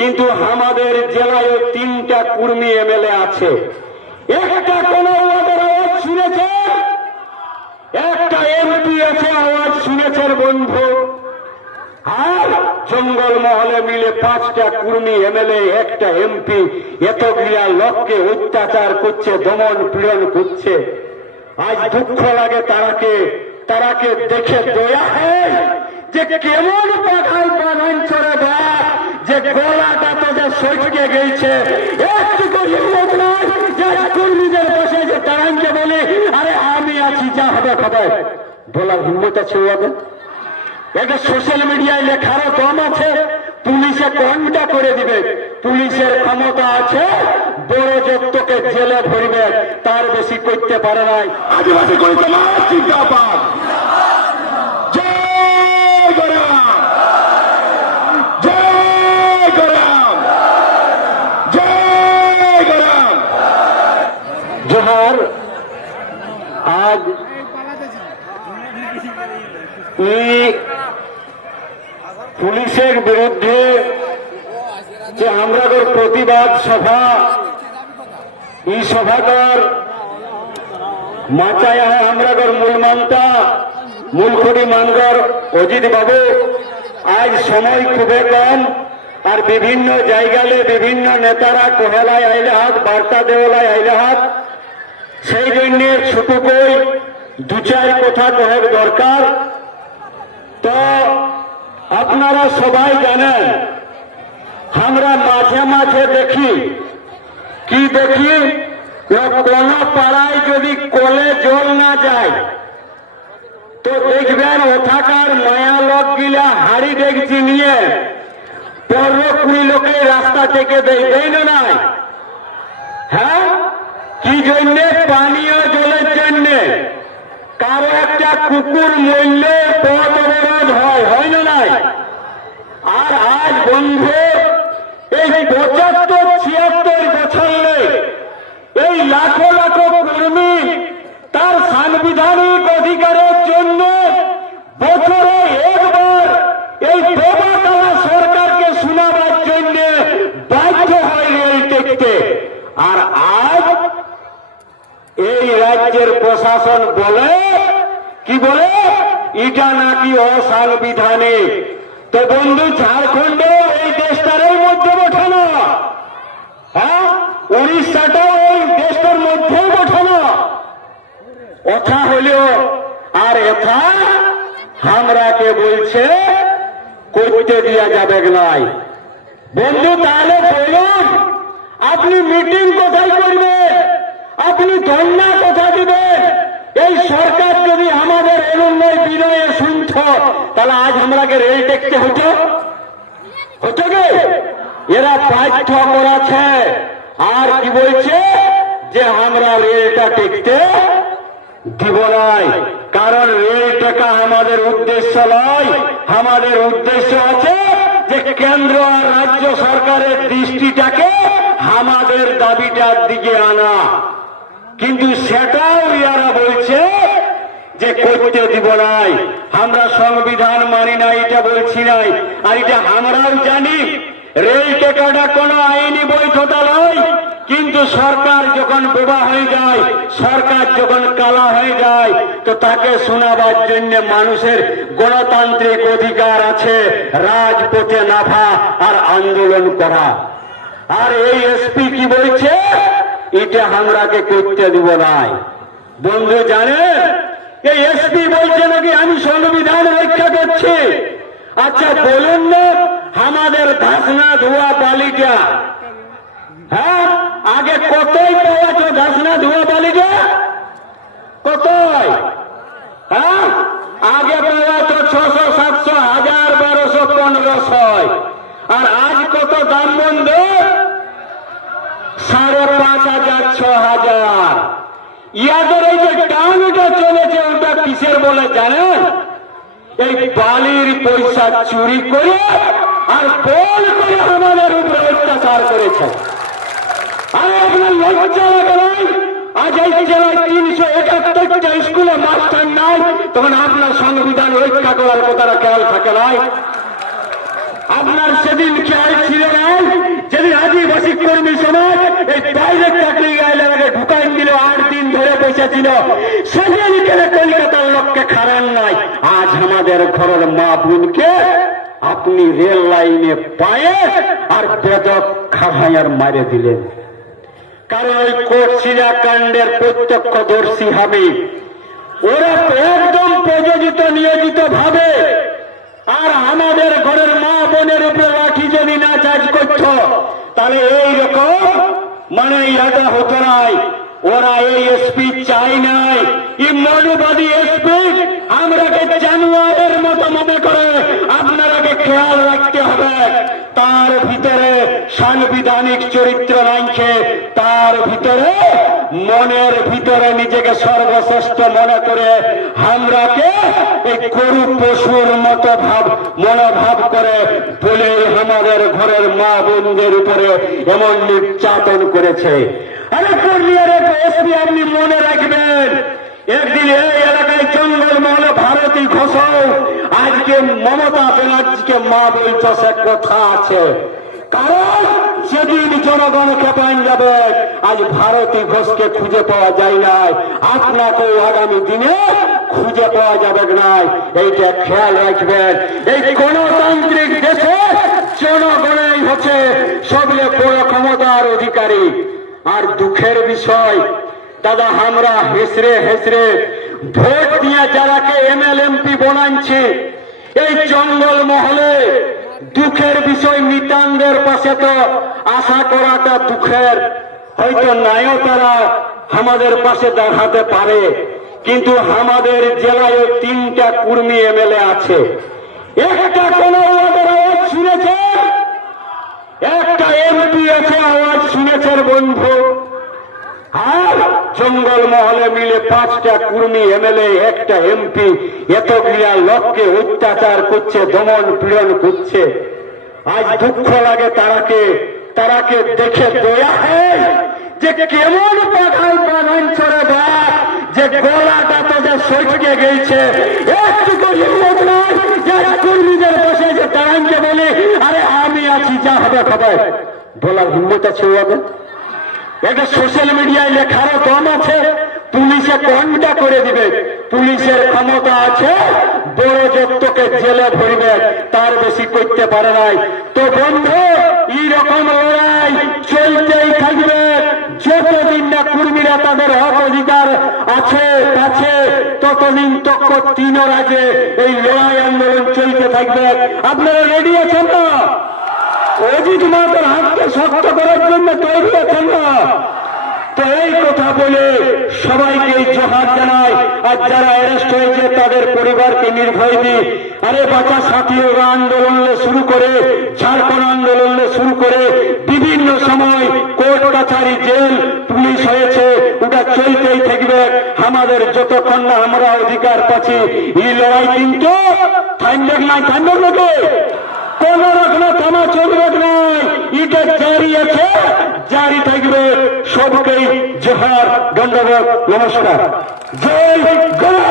কিন্তু আমাদের জেলায় তিনটা কুর্মী এমএলএ আছে। একটা কোন আওয়াজ শুনেছে? একটা এমপি আছে, আওয়াজ শুনেছেন বন্ধু। আর জঙ্গল মহলে মিলে পাঁচটা কুর্মী এমএলএ, একটা এমপি, এতগুলা লোককে অত্যাচার করছে, দমন পীড়ন করছে। আজ দুঃখ লাগে তারাকে তারাকে দেখে দয়া হয় যে কেমন পাঠাই পাঠান ছেড়ে দেয়। যে গলাটা তো যে সচকে গেছে একটু কর্মীদের বসে যে তারাকে বলে, আরে আমি আছি, যা হবে হবে বলার হিম্মত আছে সোশ্যাল মিডিয়ায় লেখারও দম আছে, পুলিশে কোনটা করে দিবে। পুলিশের ক্ষমতা আছে, বড় যত্তকে জেলে ভরবে তার বেশি করতে পারে নাই। আদিবাসী কই না জিন্দাবাদ জয় গরাম জয় গরাম জয় গরাম জোহার আজ পুলিশের বিরুদ্ধে যে আমরাগর প্রতিবাদ সভা, এই সভাগর মাচায় আমরাগর মূলমান্তা মূলখড়ি মানগর অজিত বাবু। আজ সময় খুবই কম আর বিভিন্ন জায়গালে বিভিন্ন নেতারা কোহেলায় আইলে হাত, বার্তা দেওয়ালায় আইলে হাত। সেই জন্য ছোট কই দু চার কথা কহের দরকার। তো আপনারা সবাই জানেন, আমরা মাঝে মাঝে দেখি। কি দেখি? কোন পাড়ায় যদি কলে জল না যায়, তো দেখবেন ওথাকার মায়া লোক গিলা হাড়ি দেখছি নিয়ে পনেরো কুড়ি লোকে রাস্তা থেকে দেয় না নাই? হ্যাঁ? কি জন্যে পানীয় জলের জন্যে কারও একটা কুকুর মরলে পথ অবরোধ হয় হয় না নাই আর আজ বন্ধু এই পঁচাত্তর ছিয়াত্তর বছর নেই এই লাখো লাখো কর্মী তার সাংবিধানিক অধিকারের জন্য বছরে একবার এই বোমা কালা সরকারকে শোনাবার জন্য বাধ্য হয় রেল টেকতে আর আজ এই রাজ্যের প্রশাসন বলে? কি বলে? এটা নাকি অসাংবিধানিক? তো বন্ধু, ঝাড়খণ্ডে এই দেশটার মধ্যে ওঠানো হ্যাঁ? উড়িষ্যাটাও এই দেশটার মধ্যে ওঠানো কথা হলেও, আর এথা আমরাকে বলছে, করতে দেওয়া যাবে নাই। বন্ধু, তাহলে বলুন, আপনি মিটিং কোথায় করবেন? আপনি ধর্ণা কোথা দিবেন? এই সরকার যদি আমাদের অনুন্নয় বিনয়ে শুনত, তাহলে আজ আমরাকে রেল দেখতে হতো? হতো গে এরা বাধ্য করাছে। আর কি বলছে? যে আমরা রেলটা টেকতে দিব নাই। কারণ রেল টেকা আমাদের উদ্দেশ্য নয়। আমাদের উদ্দেশ্য আছে যে কেন্দ্র আর রাজ্য সরকারের দৃষ্টিটাকে আমাদের দাবিটার দিকে আনা। কিন্তু সেটাও ইয়ারা বলছে যে করতে দিব নাই। আমরা সংবিধান মানি না, এটা বলছি নাই। আর এটা আমরাও জানি, রেল টেকাটা কোনো আইনি বৈধতা নয়। কিন্তু সরকার যখন বোবা হয়ে যায়, সরকার যখন কালা হয়ে যায়, তো তাকে শোনাবার জন্য মানুষের গণতান্ত্রিক অধিকার আছে, রাজপথে নাভা আর আন্দোলন করা। আর এই এসপি কি বলছে? এটা আমরাকে করতে দিব নাই। বন্ধু জানে এই এসপি বলছে নাকি আমি সংবিধান রক্ষা করছি। আচ্ছা বলুন না, আমাদের ধাসনা ধোয়া বালিকা। হ্যাঁ আগে কতই পাওয়াছো ধাসনা ধোয়া বালিকা? কতই? হ্যাঁ আগে পাওয়া তো ছশো, সাতশো, হাজার, বারোশো, পনেরোশো। আর আজ কত দাম বন্ধু? সাড়ে পাঁচ হাজার, ছ হাজার। ইয়াদের এই যে টাউনটা চলেছে ওটা কিসের বলে জানেন? এই বালির পয়সা চুরি করে আর বল করে আমাদের উপরে অত্যাচার করেছে। আর আপনার লজ্জা লাগে আজ এই জেলায় তিনশো একাত্তরটা স্কুলে মাস্টার নাই, তখন আপনার সংবিধান রক্ষা করার কথাটা খেয়াল থাকে নাই? আপনার সেদিন খেয়াল ছিল নাই যদি আদিবাসী কর্মী সমাজ এই বাইরে চাকরি এলাকাকে ঢুকাই দিল, আট দিন ধরে বসেছিল সেদিন গেলে কলকাতার লোককে খারান নাই। আজ আমাদের ঘরের মা বোনকে আপনি রেল লাইনে পায়ে আর পেজক খাহাইয়ার মারে দিলেন। কারণ ওই কোর্সিরা কাণ্ডের প্রত্যক্ষদর্শী হবে। ওরা একদম প্রযোজিত, নিয়োজিত ভাবে করত তাহলে এই রকম মানে ইয়াটা হতো নাই, ওরা এই এসপি চাই নাই। এই মনুবাদী এসপি আমরাকে জানুয়ারের মতো মনে করে খেয়াল রাখতে হবে। তার ভিতরে সাংবিধানিক চরিত্র রাখে তার ভিতরে মনের ভিতরে নিজেকে সর্বশ্রেষ্ঠ মনে করে আমরাকে এই গরু পশুর মতো ভাব, মনোভাব করে বলে আমাদের ঘরের মা বোনদের উপরে এমন নির্যাতন করেছে। আরে পুরুলিয়ার এসপি আপনি মনে রাখবেন, একদিন এই এলাকায় জঙ্গল মহলে ভারতী ঘোষাও আজকে মমতা ব্যানার্জিকে মা বলছে কথা আছে। কারণ যেদিন জনগণ খেপান যাবে। আজ ভারতী ঘোষকে খুঁজে পাওয়া যায় নাই। আপনাকেও আগামী দিনে খুঁজে পাওয়া যাবে নাই? এইটা খেয়াল রাখবেন। এই গণতান্ত্রিক দেশে জনগণই হচ্ছে সবচেয়ে বড় ক্ষমতার অধিকারী। আর দুঃখের বিষয়, দাদা, আমরা হেসরে হেসরে ভোট দিয়ে যারাকে এমএল এমপি বানাচ্ছি এই জঙ্গল মহলে দুঃখের বিষয় নিতানদের পাশে তো আশা করাটা দুঃখের। হয়তো নাইও তারা আমাদের পাশে দাঁড়াতে পারে, কিন্তু আমাদের জেলায় তিনটা কুর্মী এমএলএ আছে। একটা কোন আওয়াজ শুনেছে একটা এমপি আছে আওয়াজ শুনেছেন বন্ধু। জঙ্গল মহলে মিলে পাঁচটা কুর্মী, এমএলএ, একটা এমপি এতগুলা লোককে অত্যাচার করছে, দমন পীড়ন করছে। আজ দুঃখ লাগে তারাকে তারাকে দেখে দয়া যে কেমন পাঠাই পাঠান ছড়ে বা যে গলাটা তো যে সটকে গেছে। একটু হিম্মত নাই, যারা কর্মীদের বসে যে দাঁড়ানকে বলে, আরে আমি আছি, যা হবে খবর বলার হিম্মত আছে ওদের? এটা সোশ্যাল মিডিয়ায় লেখারও দম আছে। পুলিশে কোনটা করে দিবে। পুলিশের ক্ষমতা আছে, বড় যত্তকে জেলে ভরবে তার বেশি করতে পারে নাই। তো বন্ধু, এইরকম লড়াই চলতেই থাকবে। যতদিন না কর্মীরা তাদের হক অধিকার আছে আছে, ততদিন তক তিন রাজে এই লড়াই আন্দোলন চলতে থাকবে। আপনারা রেডি আছেন না অজিত মাতার হাতকে শক্ত করার জন্য তৈরি আছেন না তো এই কথা বলে সবাইকে জোহার জানাই। আর যারা অ্যারেস্ট হয়েছে, তাদের পরিবারকে নির্ভয় দিই। আরে বাচ্চা সাথী ওরা আন্দোলন শুরু করে, ঝাড়খণ্ড আন্দোলন শুরু করে, বিভিন্ন সময় কোর্ট কাছারি, জেল, পুলিশ হয়েছে, ওটা চলতেই থাকবে। আমাদের যতক্ষণ না আমরা অধিকার পাচ্ছি, এই লড়াই কিন্তু থামবে নাই থামবে নাকি কোন রকম থামা চলবে না। এটা জারি আছে, জারি থাকবে। সবকেই জোহার দণ্ডবোধ নমস্কার। জয় গণা